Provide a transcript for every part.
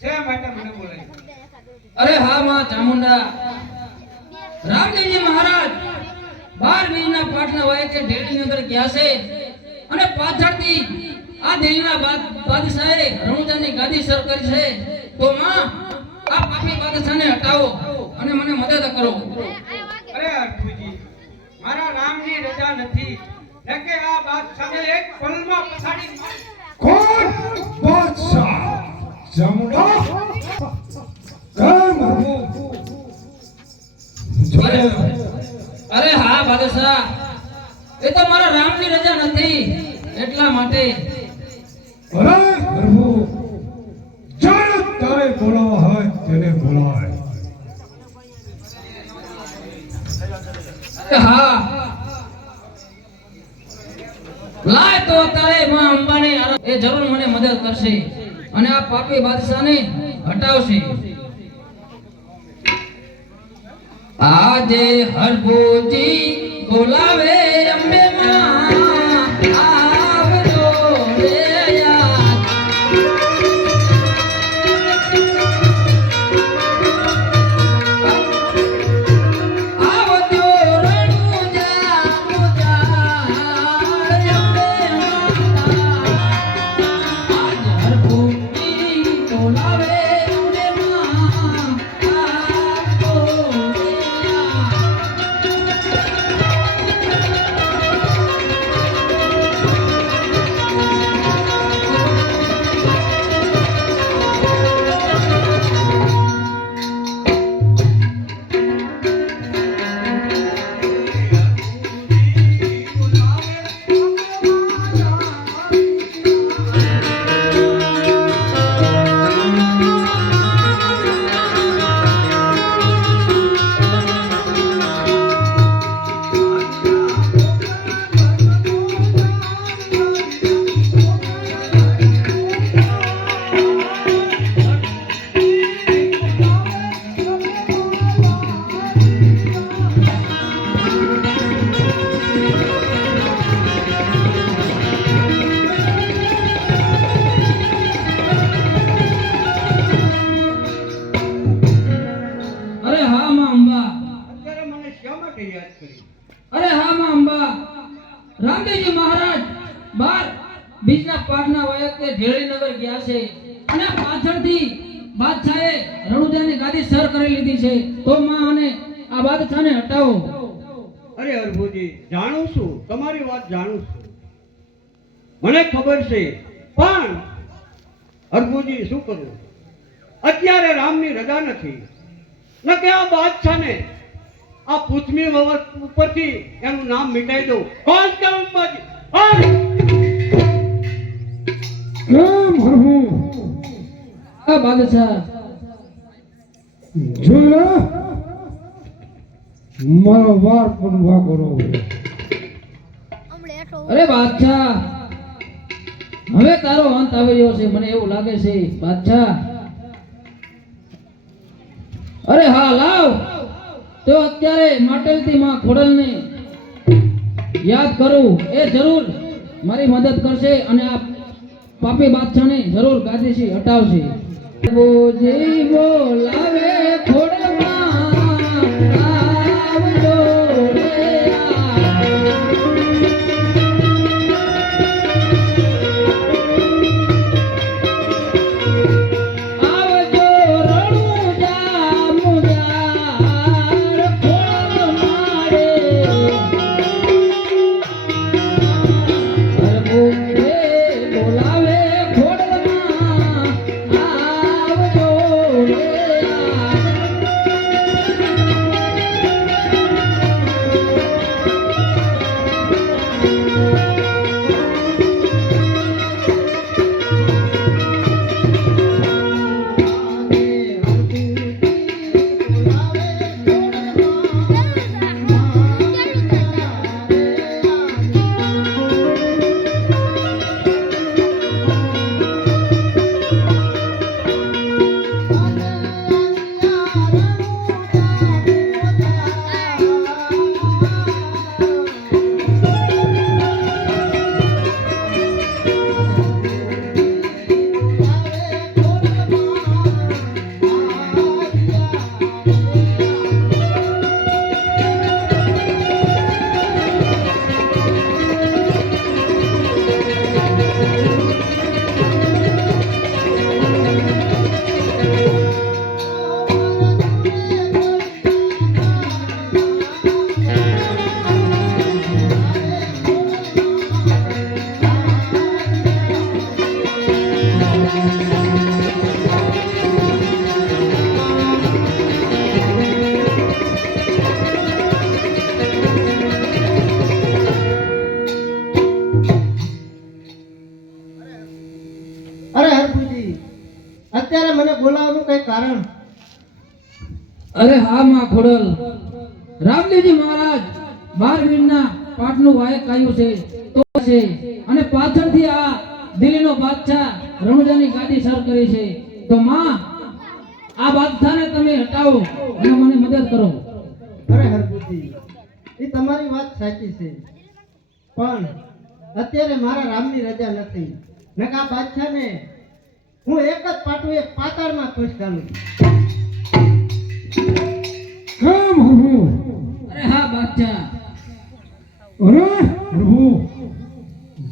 શા માટે મને બોલાય? અરે હા માં ચામુંડા, રામદેવજી મહારાજ 12 બીજના પાટના વાય કે ઢેડી નગર ગયા છે અને પાછળથી આ દિલ્હીના બાદશાહે રણુજાની ગાદી સર કરી છે. તો માં આ પાપી બાદશાહને હટાવો અને મને મદદ કરો. અરે અર્જુનજી, મારા રામની રજા નથી નકે આ બાદશાહને એક પલમાં પછાડી કોણ બાદશાહ? ચામુંડા કેમ હું અરે હા બાદશાહ, એ તો મારા રામની રજા નથી એટલા માટે. અરે પ્રભુ, જ્યારે તારે બોલાવા હોય તેને બોલાય. હા લાય તો તારે માં અંબાને એ જરૂર મને મદદ કરશે અને આ પાપી બાદશાહને હટાવશે. આજે હરભુજી બોલાવે અંબે માં, આવજો રે યાદ. આવજો રણુજા મુજાર અંબે માં. આજ હરભુજી બોલાવે અંબે માં, આવજો રે યાદ. અરે હા માં અંબા, અત્યારે મને શા માટે યાદ કરી? અરે હા માં અંબા, રામદેવજી મહારાજ 12 બીજના પાટના વાયકે ઢેળીનગર ગયા છે અને પાછળથી બાદશાહે રણુજાની ગાદી સર કરી લીધી છે. તો માં અને આ બાદશાહને હટાવો. અરે અર્ભુજી, જાણું છું, તમારી વાત જાણું છું, મને ખબર છે, પણ અર્ભુજી શું કરું? અત્યારે રામની રજા નથી નકે આ બાદશાહને આ પૃથ્વી ઉપરથી એનું નામ મિટાઈ દઉં. કોણ કે અંબાજી? કેમ હું આ બાદશાહ જોયા મારો વાર પણ વાગોરો. અરે બાદશાહ, હવે તારો અંત આવી રહ્યો છે મને એવું લાગે છે બાદશાહ. અરે હા લાવ તો અત્યારે માટેલથી માં ખોડલને યાદ કરું, એ જરૂર મારી મદદ કરશે અને આ પાપી બાદશાહને જરૂર ગાદીથી હટાવશે. બોજી બોલાવે ખોડલમાં, આવજો રે આવજો રણુજા મુજાર ખોડલ મારે. હરભુજે બોલાવે ખોડલમાં, આવજો રે યાદ. મને બોલાવવાનું કઈ કારણ? અરે હા માં ખોડલ, રામદેવજી મહારાજ 12 વીરના પાટનું વાયક આવ્યું છે તો છે, અને પાછળથી આ દિલ્હીનો બાદશાહ રણુજાની ગાદી સર કરી છે. તો માં આ બાદશાહને તમે હટાવો અને મને મદદ કરો. અરે હરભુજી, એ તમારી વાત સાચી છે, પણ અત્યારે મારા રામની રજા નથી. નકા બાદશાહને હું એક જ પાટું એક પાતાળમાં ખુશ કરું. કેમ હરહુ? અરે હા બાદશાહ. અરે પ્રભુ,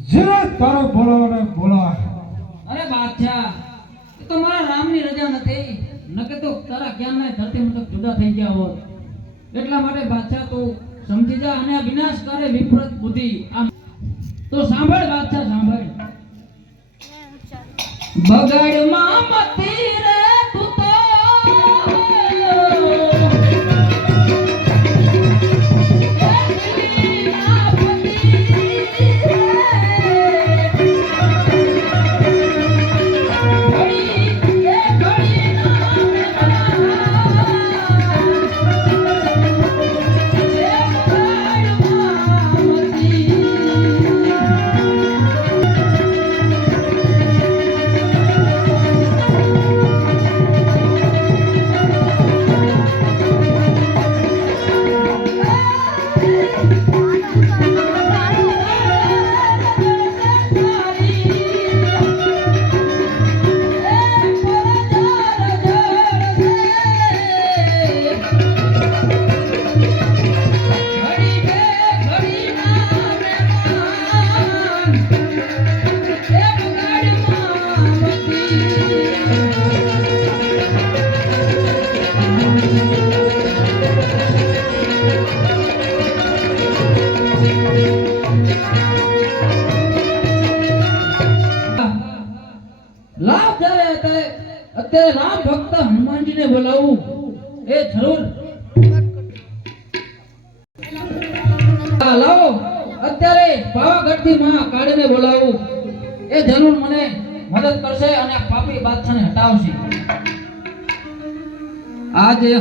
જરા તારે બોલાવને બોલાય. અરે બાદશાહ, એ તો મારા રામની રજા નથી, નકે તો તારા ક્યાંના ધરતી મતલબ જુદા થઈ ગયા હોત. એટલા માટે બાદશાહ તું સમજી જા અને આ વિનાશકારી વિપરીત બુદ્ધિ આમ તો સાંભળ બાદશાહ, સાંભળ. બગાડમાં મતી રે તું તો અત્યારે રામ ભક્ત હનુમાનજીને બોલાવું એ જરૂર. લાવો અત્યારે પાવાગઢથી માં કાળીને બોલાવું એ જરૂર મને મદદ કરશે અને આ પાપી બાદશાહને હટાવશે. આજે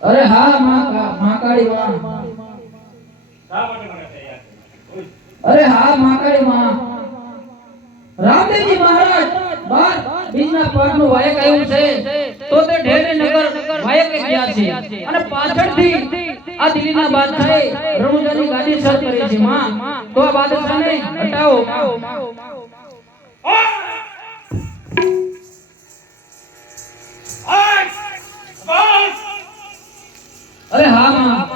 અરે હા મહાકાળી માં. અરે હા મહાકાળી માં, રામદેવજી મહારાજ 12 બીજના પાઠનું વાયક આવ્યું છે તો તે ઢેરે નગર વાયક ગયા છે, અને પાછળથી આ દિલ્હીના બાદશાહે રણુજાની ગાદી સર કરી છે. માં તો આ બાદશાહને હટાવો. અરે હા માં.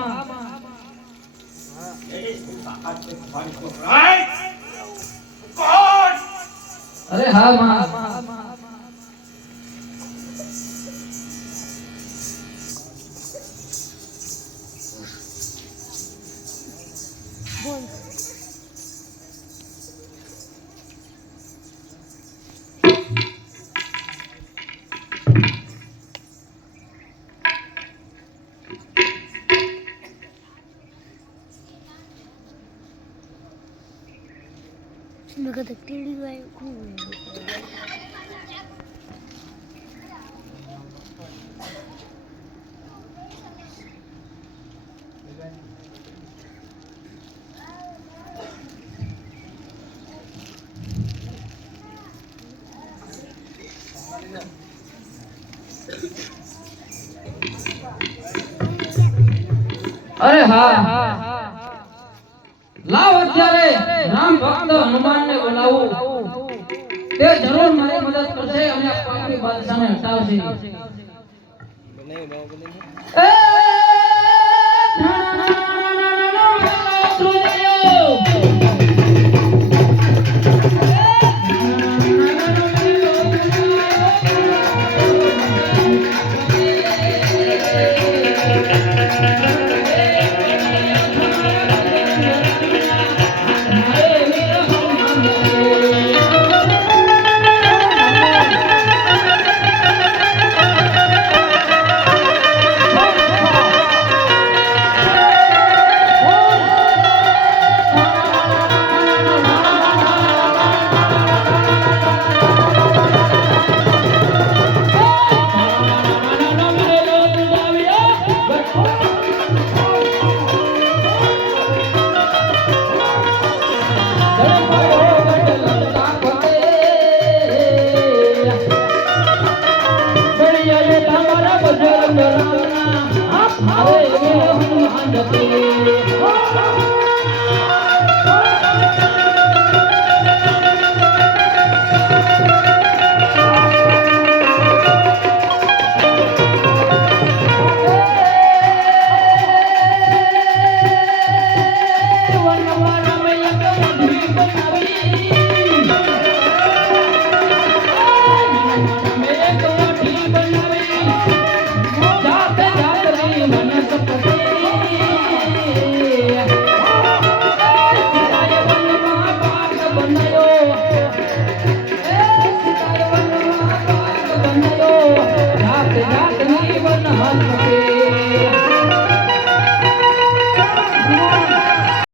અરે હા માં. Look at the dirty white cool. અરે હા, લાવ અત્યારે રામ ભક્ત હનુમાનને બોલાવું તે જરૂર મારી મદદ કરશે અને આ પાપી બાદશાહને હટાવશે. એ